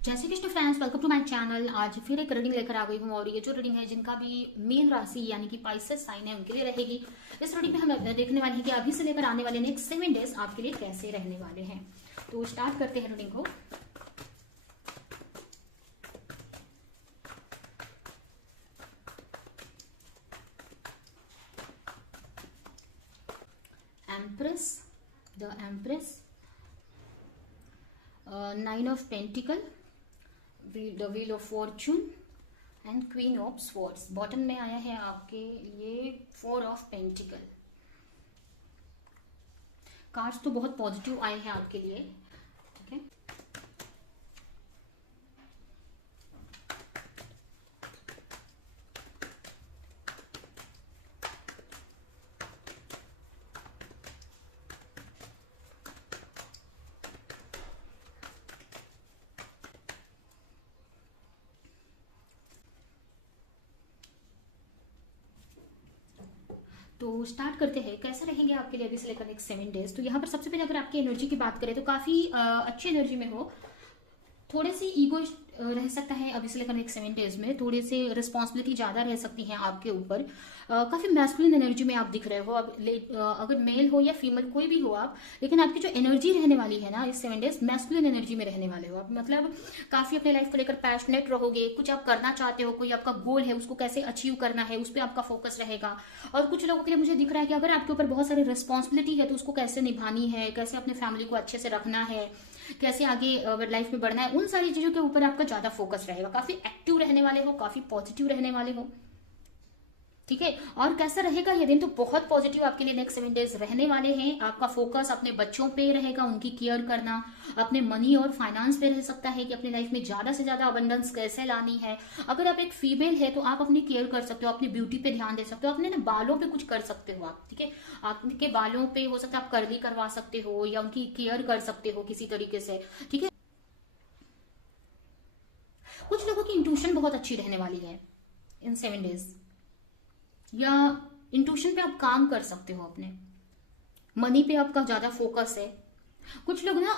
जैसे Krishna friends, welcome to my channel. आज फिर एक रीडिंग लेकर आ गई हूँ और ये जो रीडिंग है जिनका भी मीन राशि यानी कि पाइसेस साइन है उनके लिए रहेगी। इस रीडिंग में हम देखने वाले हैं कि अभी से लेकर आने वाले नेक्स्ट 7 डेज आपके लिए कैसे रहने वाले हैं। तो स्टार्ट करते हैं रीडिंग को। Empress, the empress, 9 of pentacle, the wheel of Fortune and queen of swords. Bottom में आया है आपके लिए 4 ऑफ पेंटिकल। कार्ड्स तो बहुत पॉजिटिव आए हैं आपके लिए, ठीक है। तो स्टार्ट करते हैं कैसे रहेंगे आपके लिए अभी से लेकर नेक्स्ट 7 डेज। तो यहाँ पर सबसे पहले अगर आपकी एनर्जी की बात करें तो काफी अच्छी एनर्जी में हो। थोड़े से ईगो रह सकता है अभी से लेकर नेक्स्ट 7 डेज में। थोड़े से रिस्पॉन्सिबिलिटी ज्यादा रह सकती है आपके ऊपर। काफी मैस्कुलिन एनर्जी में आप दिख रहे हो। अब अगर मेल हो या फीमेल कोई भी हो आप, लेकिन आपकी जो एनर्जी रहने वाली है ना इस 7 डेज, मैस्कुलिन एनर्जी में रहने वाले हो आप। मतलब काफी अपने लाइफ को लेकर पैशनेट रहोगे। कुछ आप करना चाहते हो, कोई आपका गोल है, उसको कैसे अचीव करना है उस पर आपका फोकस रहेगा। और कुछ लोगों के लिए मुझे दिख रहा है कि अगर आपके ऊपर बहुत सारी रिस्पॉन्सिबिलिटी है तो उसको कैसे निभानी है, कैसे अपने फैमिली को अच्छे से रखना है, कैसे आगे लाइफ में बढ़ना है, उन सारी चीजों के ऊपर आपका ज्यादा फोकस रहेगा। काफी एक्टिव रहने वाले हो, काफी पॉजिटिव रहने वाले हो, ठीक है। और कैसा रहेगा ये दिन, तो बहुत पॉजिटिव आपके लिए नेक्स्ट 7 डेज रहने वाले हैं। आपका फोकस अपने बच्चों पे रहेगा, उनकी केयर करना, अपने मनी और फाइनेंस पे रह सकता है कि अपनी लाइफ में ज्यादा से ज्यादा अबंडेंस कैसे लानी है। अगर आप एक फीमेल है तो आप अपनी केयर कर सकते हो, अपनी ब्यूटी पे ध्यान दे सकते हो, अपने ना बालों पे कुछ कर सकते हो आप, ठीक है। आपके बालों पे हो सकता है आप कर्ली करवा सकते हो या उनकी केयर कर सकते हो किसी तरीके से, ठीक है। कुछ लोगों की इंट्यूशन बहुत अच्छी रहने वाली है इन 7 डेज, या इंट्यूशन पे आप काम कर सकते हो। अपने मनी पे आपका ज्यादा फोकस है। कुछ लोग ना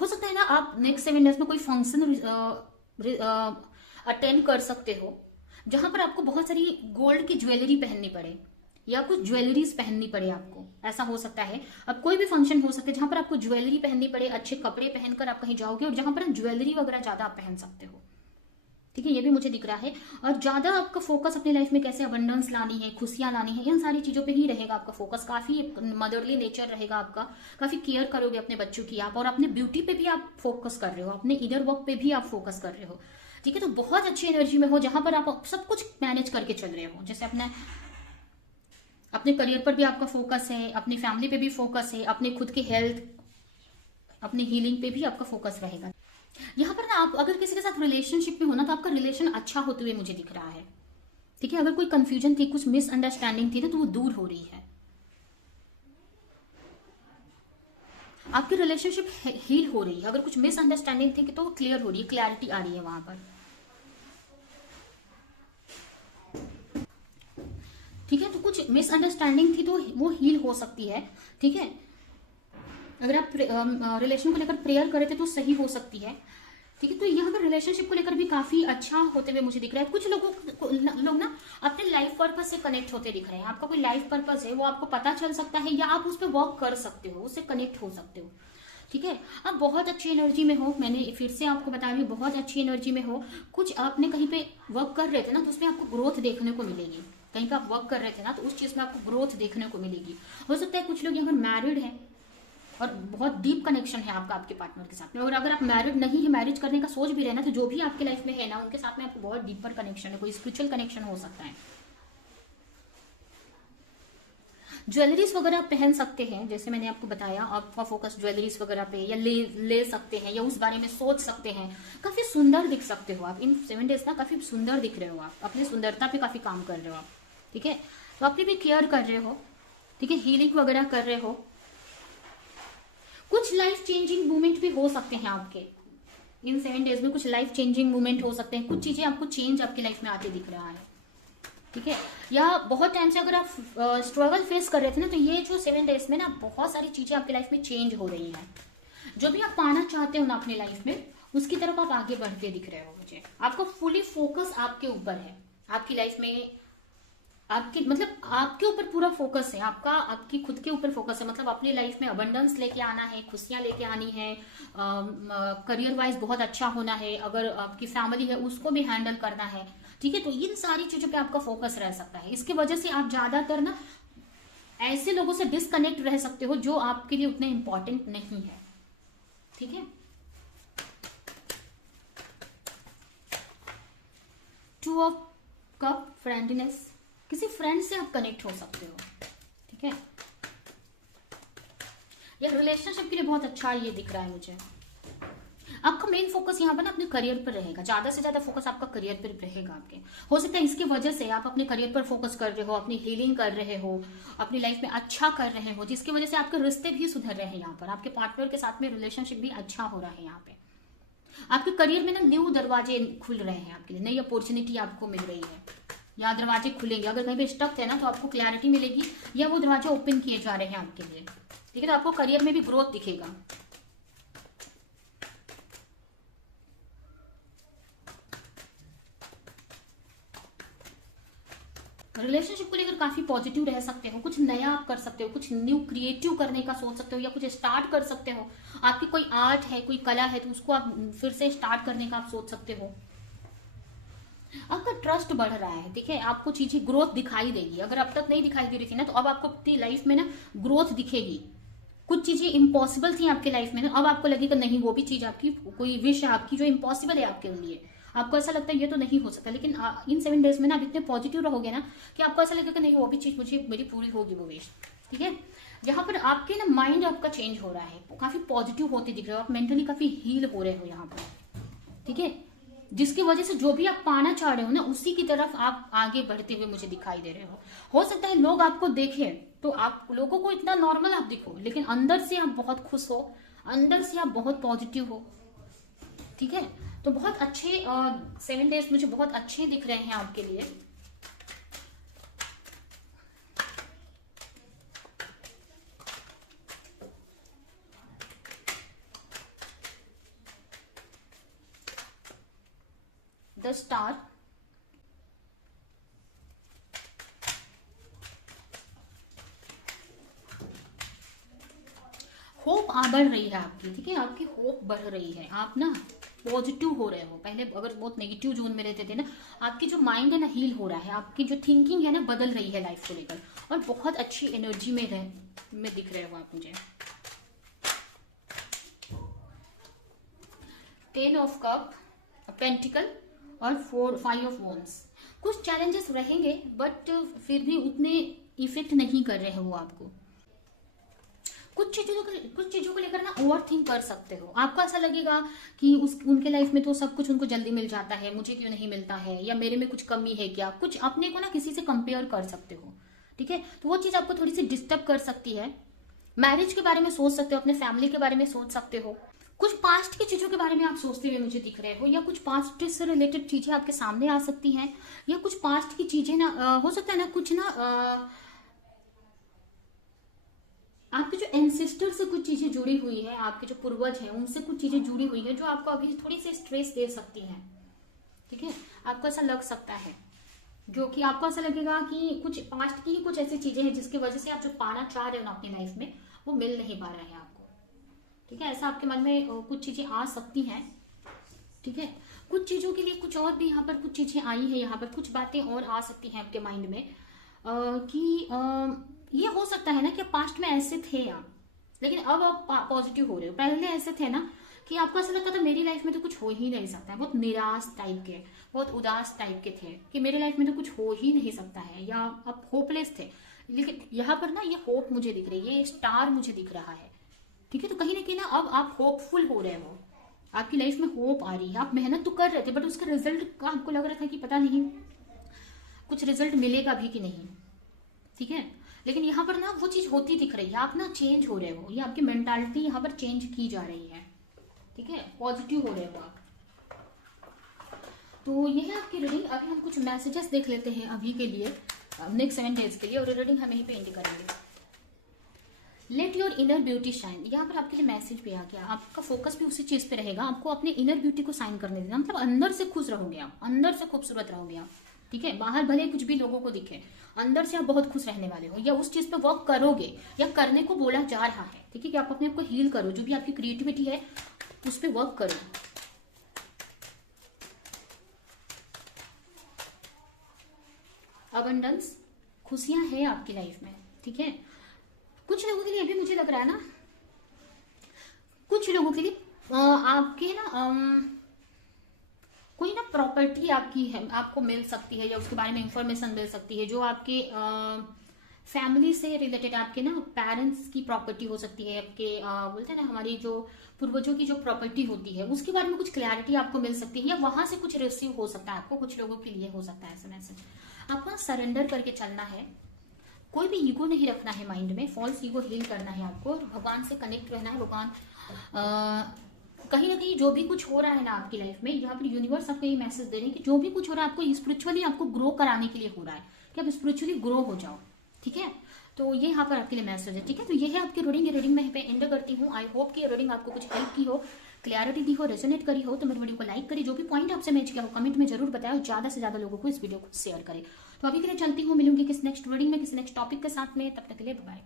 हो सकता है ना आप नेक्स्ट 7 डेज में कोई फंक्शन अटेंड कर सकते हो जहां पर आपको बहुत सारी गोल्ड की ज्वेलरी पहननी पड़े या कुछ ज्वेलरीज पहननी पड़े आपको, ऐसा हो सकता है। अब कोई भी फंक्शन हो सकता है जहां पर आपको ज्वेलरी पहननी पड़े, अच्छे कपड़े पहनकर आप कहीं जाओगे और जहां पर ज्वेलरी वगैरह ज्यादा आप पहन सकते हो, ठीक है। ये भी मुझे दिख रहा है। और ज्यादा आपका फोकस अपने लाइफ में कैसे अबंडेंस लानी है, खुशियां लानी है, इन सारी चीजों पे ही रहेगा आपका फोकस। काफी मदरली नेचर रहेगा आपका, काफी केयर करोगे अपने बच्चों की आप, और अपने ब्यूटी पे भी आप फोकस कर रहे हो, अपने इनर वर्क पे भी आप फोकस कर रहे हो, ठीक है। तो बहुत अच्छी एनर्जी में हो जहां पर आप सब कुछ मैनेज करके चल रहे हो। जैसे अपने करियर पर भी आपका फोकस है, अपनी फैमिली पे भी फोकस है, अपने खुद की हेल्थ, अपनी हीलिंग पे भी आपका फोकस रहेगा। यहाँ पर ना आप अगर किसी के साथ रिलेशनशिप में हो ना तो आपका रिलेशन अच्छा होते हुए मुझे दिख रहा है, ठीक है। अगर कोई कंफ्यूजन थी, कुछ मिसअंडरस्टैंडिंग थी ना तो वो दूर हो रही है। आपकी रिलेशनशिप हील हो रही है। अगर कुछ मिसअंडरस्टैंडिंग थी तो क्लियर हो रही है, क्लैरिटी आ रही है वहां पर, ठीक है। तो कुछ मिसअंडरस्टैंडिंग थी तो वो हील हो सकती है, ठीक है। अगर आप रिलेशन को लेकर प्रेयर करे थे तो सही हो सकती है, ठीक है। तो यहाँ पर रिलेशनशिप को लेकर भी काफी अच्छा होते हुए मुझे दिख रहा है। कुछ लोग ना अपने लाइफ पर्पस से कनेक्ट होते दिख रहे हैं। आपका कोई लाइफ पर्पस है वो आपको पता चल सकता है या आप उस पर वर्क कर सकते हो, उससे कनेक्ट हो सकते हो, ठीक है। आप बहुत अच्छी एनर्जी में हो। मैंने फिर से आपको बता रही हूँ, बहुत अच्छी एनर्जी में हो। कुछ आपने कहीं पे वर्क कर रहे थे ना तो उसमें आपको ग्रोथ देखने को मिलेगी। कहीं पे आप वर्क कर रहे थे ना तो उस चीज में आपको ग्रोथ देखने को मिलेगी। हो सकता है कुछ लोग यहाँ पर मैरिड है और बहुत डीप कनेक्शन है आपका आपके पार्टनर के साथ में। और अगर आप मैरिड नहीं है, मैरिज करने का सोच भी रहे ना, तो जो भी आपके लाइफ में है ना उनके साथ में आपको बहुत डीपर कनेक्शन है, कोई स्पिरिचुअल कनेक्शन हो सकता है। ज्वेलरीज वगैरह आप पहन सकते हैं, जैसे मैंने आपको बताया। आपका फोकस ज्वेलरीज वगैरह पे या ले सकते हैं या उस बारे में सोच सकते हैं। काफी सुंदर दिख सकते हो आप इन 7 डेज ना, काफी सुंदर दिख रहे हो आप, अपनी सुंदरता पे काफी काम कर रहे हो आप, ठीक है। तो अपनी भी केयर कर रहे हो, ठीक है, हीलिंग वगैरह कर रहे हो। कुछ लाइफ चेंजिंग मूवमेंट भी हो सकते हैं आपके इन 7 डेज में। कुछ लाइफ चेंजिंग मूवमेंट हो सकते हैं, कुछ चीजें आपको चेंज आपकी लाइफ में आते दिख रहा है, ठीक है। या बहुत टाइम से अगर आप स्ट्रगल फेस कर रहे थे ना तो ये जो 7 डेज में ना बहुत सारी चीजें आपकी लाइफ में चेंज हो रही हैं। जो भी आप पाना चाहते हो ना अपनी लाइफ में उसकी तरफ आप आगे बढ़ते दिख रहे हो मुझे। आपका फुली फोकस आपके ऊपर है, आपकी लाइफ में आपके मतलब आपके ऊपर पूरा फोकस है आपका, आपकी खुद के ऊपर फोकस है। मतलब अपनी लाइफ में अबंडेंस लेके आना है, खुशियां लेके आनी है, करियर वाइज बहुत अच्छा होना है, अगर आपकी फैमिली है उसको भी हैंडल करना है, ठीक है। तो इन सारी चीजों पे आपका फोकस रह सकता है। इसकी वजह से आप ज्यादातर ना ऐसे लोगों से डिस्कनेक्ट रह सकते हो जो आपके लिए उतने इंपॉर्टेंट नहीं है, ठीक है। 2 ऑफ कप, फ्रेंडनेस, किसी फ्रेंड से आप कनेक्ट हो सकते हो, ठीक है। ये रिलेशनशिप के लिए बहुत अच्छा ये दिख रहा है मुझे। आपका मेन फोकस यहाँ पर ना अपने करियर पर रहेगा, ज्यादा से ज्यादा फोकस आपका करियर पर रहेगा आपके। हो सकता है इसकी वजह से आप अपने करियर पर फोकस कर रहे हो, अपनी हीलिंग कर रहे हो, अपनी लाइफ में अच्छा कर रहे हो, जिसकी वजह से आपके रिश्ते भी सुधर रहे हैं यहाँ पर, आपके पार्टनर के साथ में रिलेशनशिप भी अच्छा हो रहा है यहाँ पे। आपके करियर में ना न्यू दरवाजे खुल रहे हैं आपके लिए, नई अपॉर्चुनिटी आपको मिल रही है, या दरवाजे खुलेंगे। अगर कहीं पे स्टक थे ना तो आपको क्लैरिटी मिलेगी, या वो दरवाजे ओपन किए जा रहे हैं आपके लिए, ठीक है। तो आपको करियर में भी ग्रोथ दिखेगा। रिलेशनशिप को लेकर काफी पॉजिटिव रह सकते हो, कुछ नया आप कर सकते हो, कुछ न्यू क्रिएटिव करने का सोच सकते हो, या कुछ स्टार्ट कर सकते हो। आपकी कोई आर्ट है, कोई कला है, तो उसको आप फिर से स्टार्ट करने का आप सोच सकते हो। आपका ट्रस्ट बढ़ रहा है, ठीक है। आपको चीजें ग्रोथ दिखाई देगी, अगर अब तक नहीं दिखाई दे रही थी ना तो अब आपको अपनी लाइफ में ना ग्रोथ दिखेगी। कुछ चीजें इम्पॉसिबल थी आपके लाइफ में ना, अब आपको लगेगा नहीं वो भी चीज आपकी, कोई विश है आपकी जो इम्पॉसिबल है आपके लिए, आपको ऐसा लगता है ये तो नहीं हो सकता, लेकिन इन 7 डेज में ना आप इतने पॉजिटिव रहोगे ना कि आपको ऐसा लगेगा नहीं वो भी चीज मुझे मेरी पूरी होगी वो विश, ठीक है। यहाँ पर आपके ना माइंड आपका चेंज हो रहा है, काफी पॉजिटिव होते दिख रहे हो आप, मेंटली काफी हील हो रहे हो यहाँ पर, ठीक है। जिसकी वजह से जो भी आप पाना चाह रहे हो ना उसी की तरफ आप आगे बढ़ते हुए मुझे दिखाई दे रहे हो सकता है लोग आपको देखें तो आप लोगों को इतना नॉर्मल आप दिखो, लेकिन अंदर से आप बहुत खुश हो, अंदर से आप बहुत पॉजिटिव हो, ठीक है। तो बहुत अच्छे 7 डेज मुझे बहुत अच्छे दिख रहे हैं आपके लिए। द स्टार, होप बढ़ रही है आपकी, ठीक है। आपकी होप बढ़ रही है, आप ना पॉजिटिव हो रहे हो। पहले अगर बहुत नेगेटिव जोन में रहते थे ना, आपकी जो माइंड है ना हील हो रहा है, आपकी जो थिंकिंग है ना बदल रही है लाइफ को लेकर, और बहुत अच्छी एनर्जी में दिख रहे हो आप मुझे। 10 ऑफ कप, पेंटिकल और 5 ऑफ वॉन्ड्स। कुछ चैलेंजेस रहेंगे बट फिर भी उतने इफेक्ट नहीं कर रहे हो आपको। कुछ चीजों को लेकर ना ओवर थिंक कर सकते हो। आपको ऐसा लगेगा कि उनके लाइफ में तो सब कुछ उनको जल्दी मिल जाता है, मुझे क्यों नहीं मिलता है, या मेरे में कुछ कमी है क्या, कुछ अपने को ना किसी से कंपेयर कर सकते हो, ठीक है। तो वो चीज आपको थोड़ी सी डिस्टर्ब कर सकती है। मैरिज के बारे में सोच सकते हो, अपने फैमिली के बारे में सोच सकते हो, कुछ पास्ट की चीजों के बारे में आप सोचते हुए मुझे दिख रहे हो, या कुछ पास्ट से रिलेटेड चीजें आपके सामने आ सकती हैं, या कुछ पास्ट की चीजें ना हो सकता है ना कुछ ना आपके जो एंसेस्टर से कुछ चीजें जुड़ी हुई है, आपके जो पूर्वज हैं उनसे कुछ चीजें जुड़ी हुई है जो आपको अभी थोड़ी सी स्ट्रेस दे सकती हैं, ठीक है। आपको ऐसा लग सकता है, जो कि आपको ऐसा लगेगा कि कुछ पास्ट की ही कुछ ऐसी चीजें हैं जिसकी वजह से आप जो पाना चाह रहे हो ना अपनी लाइफ में वो मिल नहीं पा रहा है आपको, ठीक है। ऐसा आपके मन में कुछ चीजें आ सकती हैं, ठीक है। कुछ चीजों के लिए कुछ और भी यहाँ पर कुछ चीजें आई है, यहाँ पर कुछ बातें और आ सकती हैं आपके माइंड में कि ये हो सकता है ना कि पास्ट में ऐसे थे आप, लेकिन अब आप पॉजिटिव हो रहे हो। पहले ऐसे थे ना कि आपको ऐसा लगता था मेरी लाइफ में तो कुछ हो ही नहीं सकता है, बहुत निराश टाइप के, बहुत उदास टाइप के थे कि मेरी लाइफ में तो कुछ हो ही नहीं सकता है, या आप होपलेस थे। लेकिन यहाँ पर ना ये होप मुझे दिख रही है, ये स्टार मुझे दिख रहा है, ठीक है। तो कहीं ना कहीं ना अब आप होपफुल हो रहे हो, आपकी लाइफ में होप आ रही है। आप मेहनत तो कर रहे थे बट उसका रिजल्ट का आपको लग रहा था कि पता नहीं कुछ रिजल्ट मिलेगा भी कि नहीं, ठीक है। लेकिन यहाँ पर ना वो चीज होती दिख रही है, आप ना चेंज हो रहे हो, ये आपकी मेंटालिटी यहाँ पर चेंज की जा रही है, ठीक है। पॉजिटिव हो रहे हो आप। तो ये है आपकी रीडिंग। अभी हम कुछ मैसेजेस देख लेते हैं अभी के लिए, नेक्स्ट 7 डेज के लिए, और रीडिंग हम यहीं पे एंड करेंगे। Let your inner beauty shine, यहाँ पर आपके लिए मैसेज भी आ गया, आपका फोकस भी उसी चीज पे रहेगा, आपको अपने इनर ब्यूटी को साइन करने देना, मतलब अंदर से खुश रहोगे आप, अंदर से खूबसूरत रहोगे आप, ठीक है। बाहर भले कुछ भी लोगों को दिखे, अंदर से आप बहुत खुश रहने वाले हो, या उस चीज पे वर्क करोगे, या करने को बोला जा रहा है, ठीक है, कि आप अपने आप को हील करो, जो भी आपकी क्रिएटिविटी है उस पर वर्क करो। अबंडेंस, खुशियां हैं आपकी लाइफ में, ठीक है। कुछ लोगों के लिए अभी मुझे लग रहा है ना, कुछ लोगों के लिए आपके ना कोई ना प्रॉपर्टी आपकी है, आपको मिल सकती है, या उसके बारे में इंफॉर्मेशन मिल सकती है, जो आपके फैमिली से रिलेटेड, आपके ना पेरेंट्स की प्रॉपर्टी हो सकती है, आपके बोलते हैं ना हमारी जो पूर्वजों की जो प्रॉपर्टी होती है उसके बारे में कुछ क्लैरिटी आपको मिल सकती है, या वहां से कुछ रिसीव हो सकता है आपको, कुछ लोगों के लिए हो सकता है ऐसा मैसेज। आपको सरेंडर करके चलना है, कोई भी ईगो नहीं रखना है माइंड में, फॉल्स ईगो हील करना है आपको, भगवान से कनेक्ट रहना है। भगवान कहीं ना कहीं जो भी कुछ हो रहा है ना आपकी लाइफ में, यहाँ पर यूनिवर्स आपको ये मैसेज दे रहे हैं कि जो भी कुछ हो रहा है आपको स्पिरिचुअली आपको ग्रो कराने के लिए हो रहा है, कि आप स्पिरिचुअली ग्रो हो जाओ, ठीक है। तो ये यहाँ पर आपके लिए मैसेज है, ठीक है। तो ये है आपकी रीडिंग, ये रीडिंग मैं पे एंड करती हूँ। आई होप कि ये रीडिंग आपको कुछ हेल्प की हो, क्लैरिटी दी हो, रेजोनेट करी हो। तो मेरे वीडियो को लाइक करिए, जो भी पॉइंट आपसे मैच किया हो कमेंट में जरूर बताया, और ज्यादा से ज्यादा लोगों को इस वीडियो को शेयर करें। तो अभी के लिए चलती हूँ, मिलूंगी किस नेक्स्ट रीडिंग में, किसी नेक्स्ट टॉपिक के साथ में, तब तक के लिए बाय।